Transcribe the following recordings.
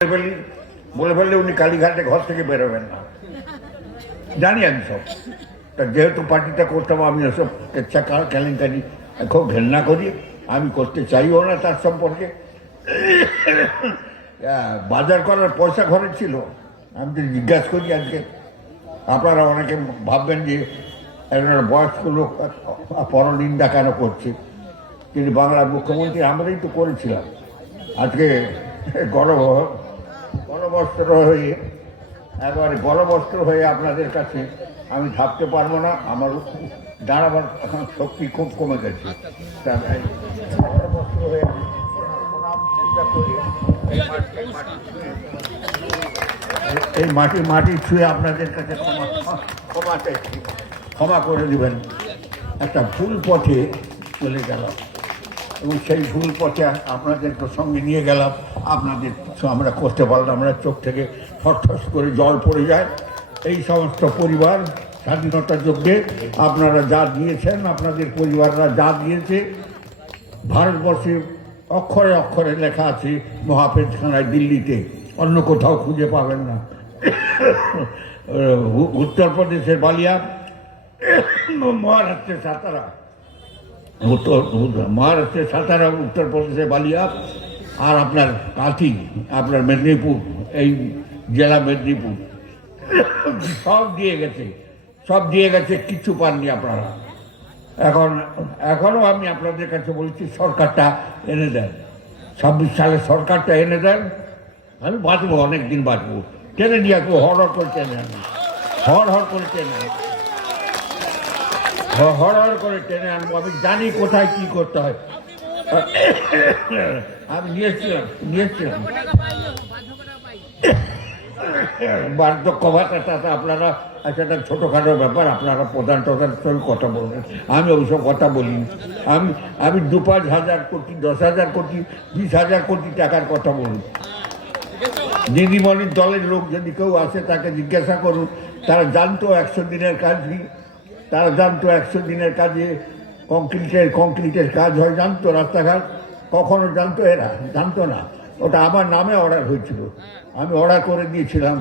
বলে ফেলি বলে ফেললে উনি কালীঘাটে ঘর থেকে বেরোবেন না। জানি আমি সব। তা যেহেতু পার্টিটা করতাম আমি ওসব কেচ্ছা কেলেঙ্কারি খুব ঘেন্না করি। আমি করতে চাইও না তার সম্পর্কে। বাজার করার পয়সা ঘরে ছিল। আমি যদি জিজ্ঞাসা করি আজকে। আপনারা অনেকে ভাববেন যে একজন বয়স্ক লোক পরনিন্দা কেন করছে? কিন্তু বাংলার মুখ্যমন্ত্রী, আমরাই তো করেছিলাম। আজকে গর্ব গণবস্ত্র হয়ে, একেবারে গণবস্ত্র হয়ে আপনাদের কাছে আমি থাকতে পারব না, আমার দাঁড়াবার শক্তি খুব কমে গেছে। এই হয়ে। এই মাটি- মাটি ছুঁয়ে- আপনাদের কাছে ক্ষমা ক্ষমা করে দিবেন। একটা ভুল পথে চলে গেলাম এবং সেই ভুল পথে আপনাদের সঙ্গে নিয়ে গেলাম। আপনাদের আমরা করতে পারলাম আমরা চোখ থেকে ঠস করে জল পড়ে যায়। এই সমস্ত পরিবার, স্বাধীনতা যজ্ঞে আপনারা যা দিয়েছেন, আপনাদের পরিবাররা যা দিয়েছে, ভারতবর্ষে অক্ষরে অক্ষরে লেখা আছে মহাপেজখানায় দিল্লিতে। অন্য কোথাও খুঁজে পাবেন না। উত্তরপ্রদেশের বালিয়া, মহারাষ্ট্রের সাতারা। উত্তর মহারাষ্ট্রের সাতারা উত্তরপ্রদেশের বালিয়া আর আপনার কাঁথি, আপনার মেদিনীপুর, এই জেলা মেদিনীপুর। সব দিয়ে গেছে। সব দিয়ে গেছে কিচ্ছু পাননি আপনারা। এখন এখনও আমি আপনাদের কাছে বলছি, সরকারটা এনে দেন। ছাব্বিশ সালে সরকারটা এনে দেন। আমি বাঁচবো অনেক দিন বাঁচবো। টেনে নিয়ে আসব হর হর করে টেনে আনব। হর হর করে টেনে হ- হর হর করে টেনে আনব। আমি জানি কোথায় কি করতে হয়। আমি নিয়েছিলাম নিয়েছিলাম। বার্ধক্য ভাতাটা আপনারা আচ্ছা একটা ছোটোখাটো ব্যাপার, আপনারা প্রধান সঙ্গে কথা বলবেন। আমি ওইসব কথা বলি আমি আমি দু পাঁচ হাজার কোটি, দশ হাজার কোটি, বিশ হাজার কোটি টাকার কথা বলি দিদিমণির দলের লোক যদি কেউ আসে, তাকে জিজ্ঞাসা করুন। তারা জানতো একশো দিনের কাজ তারা জানতো একশো দিনের কাজে, কংক্রিটের কংক্রিটের কাজ হয়, জানতো রাস্তাঘাট? কখনো জানতো এরা? জানতো না। ওটা আমার নামে অর্ডার হয়েছিল। আমি অর্ডার করে দিয়েছিলাম।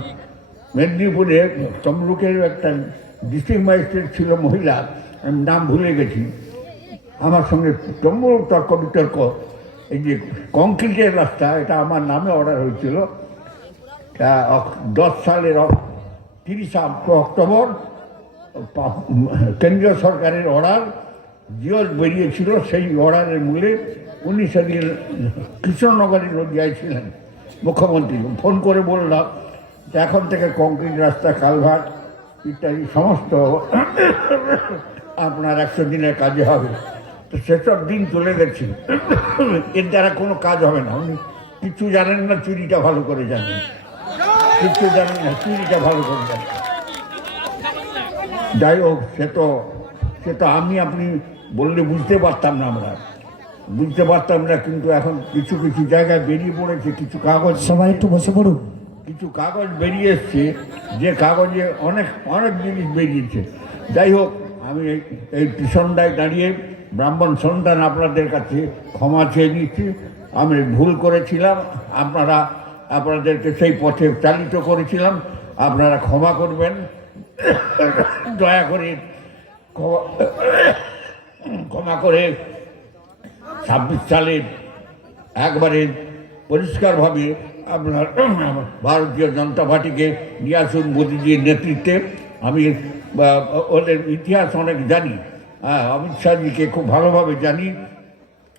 মেদিনীপুরে তমলুকের একটা ডিস্ট্রিক্ট ম্যাজিস্ট্রেট ছিল, মহিলা। আমি নাম ভুলে গেছি। আমার সঙ্গে তুমুল তর্ক বিতর্ক, এই যে কংক্রিটের রাস্তা, এটা আমার নামে অর্ডার হয়েছিল। দশ সালের তিরিশে অক্টোবর কেন্দ্রীয় সরকারের অর্ডার জিও বেরিয়েছিল, সেই অর্ডারের মূলে উনি সেদিন কৃষ্ণনগরের নদিয়ায় ছিলেন মুখ্যমন্ত্রী। ফোন করে বললাম, যে এখন থেকে কংক্রিট রাস্তা, কালভার্ট, ইত্যাদি, সমস্ত আপনার একশো দিনের কাজে হবে। তো সেসব দিন চলে গেছে এর দ্বারা কোনো কাজ হবে না। উনি কিছু জানেন না, চুরিটা ভালো করে জানেন। কিছু জানেন না, চুরিটা ভালো করে জানেন। যাই হোক সে তো সে তো আমি আপনি বললে বুঝতে পারতাম না আমরা। বুঝতে পারতাম না কিন্তু এখন কিছু কিছু জায়গায় বেরিয়ে পড়েছে কিছু কাগজ। সবাই একটু বসে পড়ুন। কিছু কাগজ বেরিয়ে এসছে যে কাগজে অনেক অনেক জিনিস বেরিয়েছে। যাই হোক আমি এই এই সন্ধ্যায় দাঁড়িয়ে ব্রাহ্মণ সন্তান আপনাদের কাছে ক্ষমা চেয়ে নিচ্ছি। আমি ভুল করেছিলাম আপনারা আপনাদেরকে সেই পথে চালিত করেছিলাম আপনারা ক্ষমা করবেন। দয়া করে ক্ষমা- করে ছাব্বিশ সালে একবারে পরিষ্কারভাবে আপনার ভারতীয় জনতা পার্টিকে নিয়ে আসুন মোদীজির নেতৃত্বে। আমি ওদের ইতিহাস অনেক জানি। হ্যাঁ অমিত শাহজিকে খুব ভালোভাবে জানি।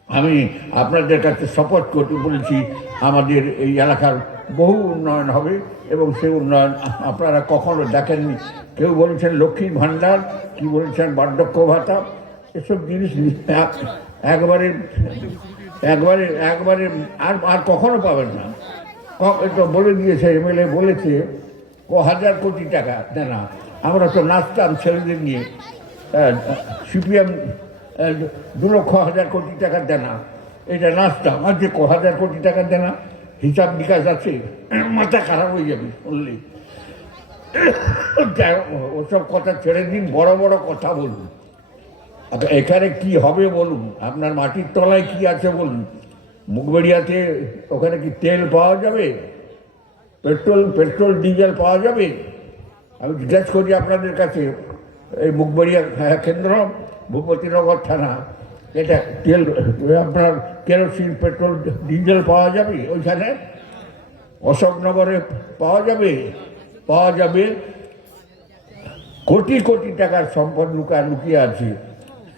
আমি আপনাদের কাছে শপথ করতে বলেছি। আমাদের এই এলাকার বহু উন্নয়ন হবে এবং সেই উন্নয়ন আপনারা কখনো দেখেননি। কেউ বলেছেন লক্ষ্মীর ভাণ্ডার, কি বলেছেন বার্ধক্য ভাতা, এসব জিনিস একবারে একবারে একবারে আর আর কখনো পাবেন না। এটা বলে দিয়েছে, এমএলএ বলেছে, ক হাজার কোটি টাকা দেনা। আমরা তো নাচতাম ছেলেদের নিয়ে। সিপিএম দু লক্ষ হাজার কোটি টাকা দেনা। এটা নাচতাম, আর যে ক হাজার কোটি টাকা দেনা হিসাব বিকাশ আছে মাথা খারাপ হয়ে যাবে শুনলে ওসব কথা ছেড়ে দিন বড় বড় কথা বলুন। আচ্ছা, এখানে কি হবে বলুন? আপনার মাটির তলায় কি আছে বলুন? মুখবেড়িয়াতে ওখানে কি তেল পাওয়া যাবে? পেট্রোল পেট্রোল ডিজেল পাওয়া যাবে? আমি জিজ্ঞেস করি আপনাদের কাছে এই মুখবাড়িয়া কেন্দ্র ভূপতিনগর থানা। এটা তেল, আপনার কেরোসিন, পেট্রোল, ডিজেল পাওয়া যাবে ওইখানে? অশোকনগরে পাওয়া যাবে? পাওয়া যাবে। কোটি কোটি টাকার সম্পদ লুকায় লুকিয়ে আছে।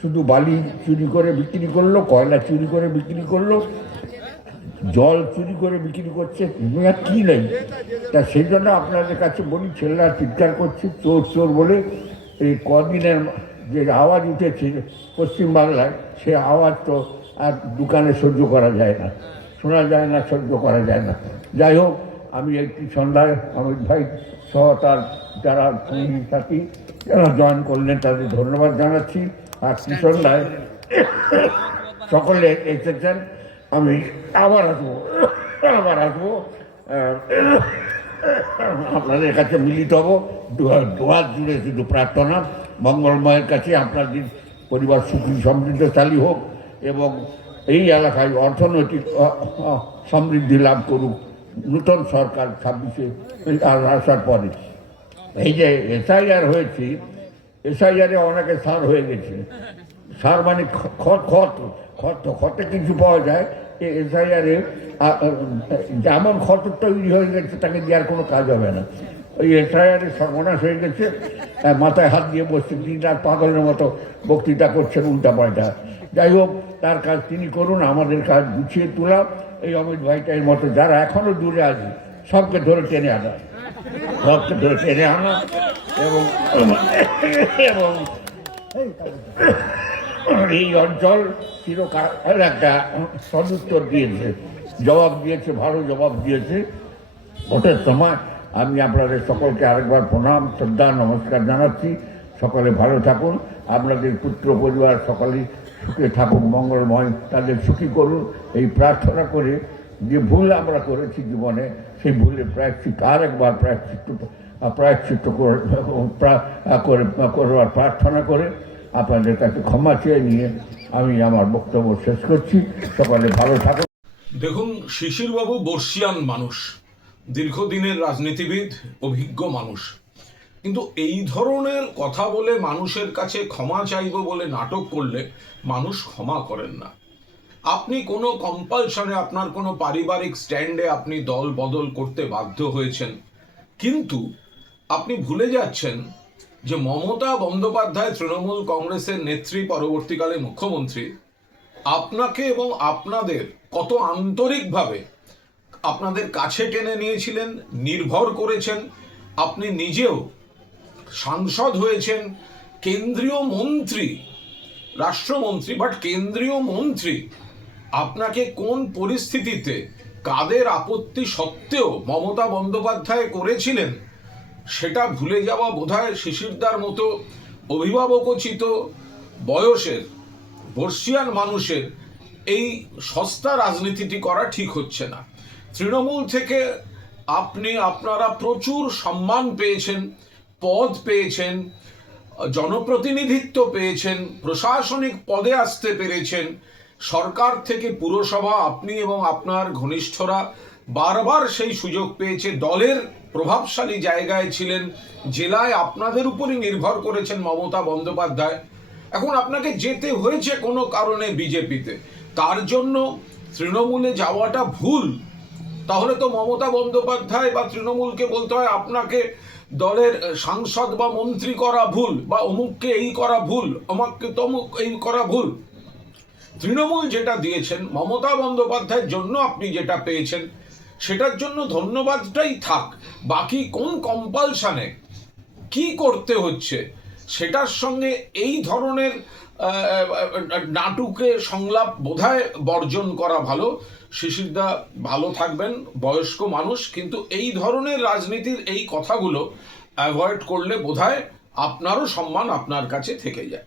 শুধু বালি চুরি করে বিক্রি করল, কয়লা চুরি করে বিক্রি করল, জল চুরি করে বিক্রি করছে কি নেই? তা সেই জন্য আপনাদের কাছে বলি, ছেলেরা চিৎকার করছে, চোর চোর বলে। এই কদিনের যে আওয়াজ উঠেছে পশ্চিমবাংলায় সে আওয়াজ তো আর দোকানে সহ্য করা যায় না। শোনা যায় না সহ্য করা যায় না। যাই হোক আমি একটি সন্ধ্যায় অমিত ভাই সহ তার যারা সঙ্গী সাথী যারা জয়েন করলেন তাদের ধন্যবাদ জানাচ্ছি। আর কি সন্ধ্যায় সকলে এসেছেন আমি আবার আসব আবার আসব। আপনাদের কাছে মিলিত হব। দুহাত জুড়ে শুধু প্রার্থনা। মঙ্গলময়ের কাছে আপনাদের পরিবার সুখী সমৃদ্ধশালী হোক এবং এই এলাকায় অর্থনৈতিক সমৃদ্ধি লাভ করুক। নূতন সরকার ছাব্বিশে আসার পরে। এই যে এসআইআর হয়েছে, এসআইআরে অনেকে সার হয়ে গেছে। সার মানে খত খত খত খতে কিছু পাওয়া যায়। এসআইআরে যেমন খত তৈরি হয়ে গেছে, তাকে দেওয়ার কোনো কাজ হবে না। ওই এসআইআরে সর্বনাশ হয়ে গেছে। আহ, মাথায় হাত দিয়ে বসছে দিন রাত পাগলের মতো বক্তৃতা করছেন উল্টা পাল্টা। যাই হোক তার কাজ তিনি করুন আমাদের কাজ গুছিয়ে তোলা। এই অমিত ভাইটার মতো যারা এখনও দূরে আছে সবকে ধরে টেনে আনা। সবকে ধরে টেনে আনা এবং এবং এই অঞ্চল চিরকাল একটা সদুত্তর দিয়েছে। জবাব দিয়েছে ভালো জবাব দিয়েছে। ভোটের সময় আমি আপনাদের সকলকে আরেকবার প্রণাম, শ্রদ্ধা, নমস্কার জানাচ্ছি। সকলে ভালো থাকুন। আপনাদের পুত্র পরিবার সকলেই সুখে থাকুক, মঙ্গলময় তাদের সুখী করুন এই প্রার্থনা করে যে ভুল আমরা করেছি জীবনে, সেই ভুলের প্রায়শ্চিত আরেকবার প্রায়শ্চিত্ত প্রায়শ্চিত্ত করে, প্রা- করে, করবার প্রার্থনা করে আপনাদের কাছে ক্ষমা চেয়ে নিয়ে আমি আমার বক্তব্য শেষ করছি। সকলে ভালো থাকুন। দেখুন, শিশিরবাবু বর্ষিয়ান মানুষ। দীর্ঘদিনের রাজনীতিবিদ, অভিজ্ঞ মানুষ। কিন্তু এই ধরনের কথা বলে মানুষের কাছে ক্ষমা চাইব বলে নাটক করলে মানুষ ক্ষমা করেন না। আপনি কোনো কম্পালশনে আপনার কোনো পারিবারিক স্ট্যান্ডে আপনি দল বদল করতে বাধ্য হয়েছেন। কিন্তু আপনি ভুলে যাচ্ছেন যে মমতা বন্দ্যোপাধ্যায় তৃণমূল কংগ্রেসের নেত্রী, পরবর্তীকালে মুখ্যমন্ত্রী, আপনাকে এবং আপনাদের কত আন্তরিকভাবে আপনাদের কাছে টেনে নিয়েছিলেন, নির্ভর করেছেন, আপনি নিজেও সাংসদ হয়েছেন, কেন্দ্রীয় মন্ত্রী, রাষ্ট্রমন্ত্রী বাট কেন্দ্রীয় মন্ত্রী, আপনাকে কোন পরিস্থিতিতে, কাদের আপত্তি সত্ত্বেও মমতা বন্দ্যোপাধ্যায় করেছিলেন, সেটা ভুলে যাওয়া বোধহয় শিশিরদার মতো অভিভাবকোচিত বয়সের, বর্ষিয়ান মানুষের এই সস্তা রাজনীতিটি করা ঠিক হচ্ছে না। তৃণমূল থেকে আপনি, আপনারা প্রচুর সম্মান পেয়েছেন, পদ পেয়েছেন, জনপ্রতিনিধিত্ব পেয়েছেন, প্রশাসনিক পদে আসতে পেরেছেন। সরকার থেকে পুরসভা, আপনি এবং আপনার ঘনিষ্ঠরা বারবার সেই সুযোগ পেয়েছে। দলের প্রভাবশালী জায়গায় ছিলেন, জেলায় আপনাদের উপরই নির্ভর করেছেন মমতা বন্দ্যোপাধ্যায়। এখন আপনাকে যেতে হয়েছে কোনো কারণে বিজেপিতে। তার জন্য তৃণমূলে যাওয়াটা ভুল। তাহলে তো মমতা বন্দ্যোপাধ্যায় বা তৃণমূলকে বলতে হয় আপনাকে দলের সাংসদ বা মন্ত্রী করা ভুল বা অমুককে এই করা ভুল, অমুককে তমুক এই করা ভুল। তৃণমূল যেটা দিয়েছেন, মমতা বন্দ্যোপাধ্যায়ের জন্য আপনি যেটা পেয়েছেন, সেটার জন্য ধন্যবাদটাই থাক। বাকি কোন কম্পালশানে কি করতে হচ্ছে? সেটার সঙ্গে এই ধরনের নাটুকে সংলাপ বোধহয় বর্জন করা ভালো। শিশিরদা ভালো থাকবেন, বয়স্ক মানুষ, কিন্তু এই ধরনের রাজনীতির এই কথাগুলো অ্যাভয়েড করলে বোধহয় আপনারও সম্মান আপনার কাছে থেকে যায়।